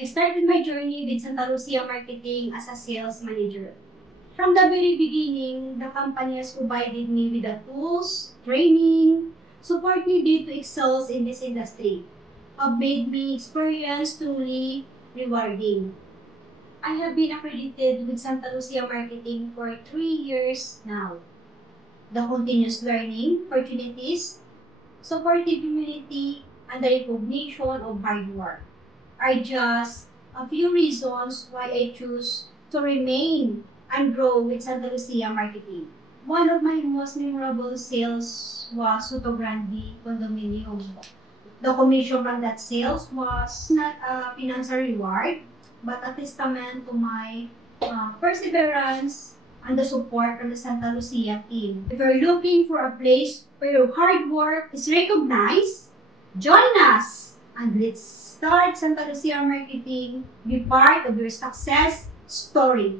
I started my journey with Santa Lucia Marketing as a sales manager. From the very beginning, the company has provided me with the tools, training, support needed to excel in this industry, have made me experience truly rewarding. I have been accredited with Santa Lucia Marketing for 3 years now. The continuous learning, opportunities, supportive community, and the recognition of hard work are just a few reasons why I choose to remain and grow with Santa Lucia Marketing. One of my most memorable sales was Soto Grande Condominium. The commission from that sales was not a financial reward, but a testament to my perseverance and the support from the Santa Lucia team. If you're looking for a place where your hard work is recognized, join us and let's start Santa Lucia Marketing, be part of your success story.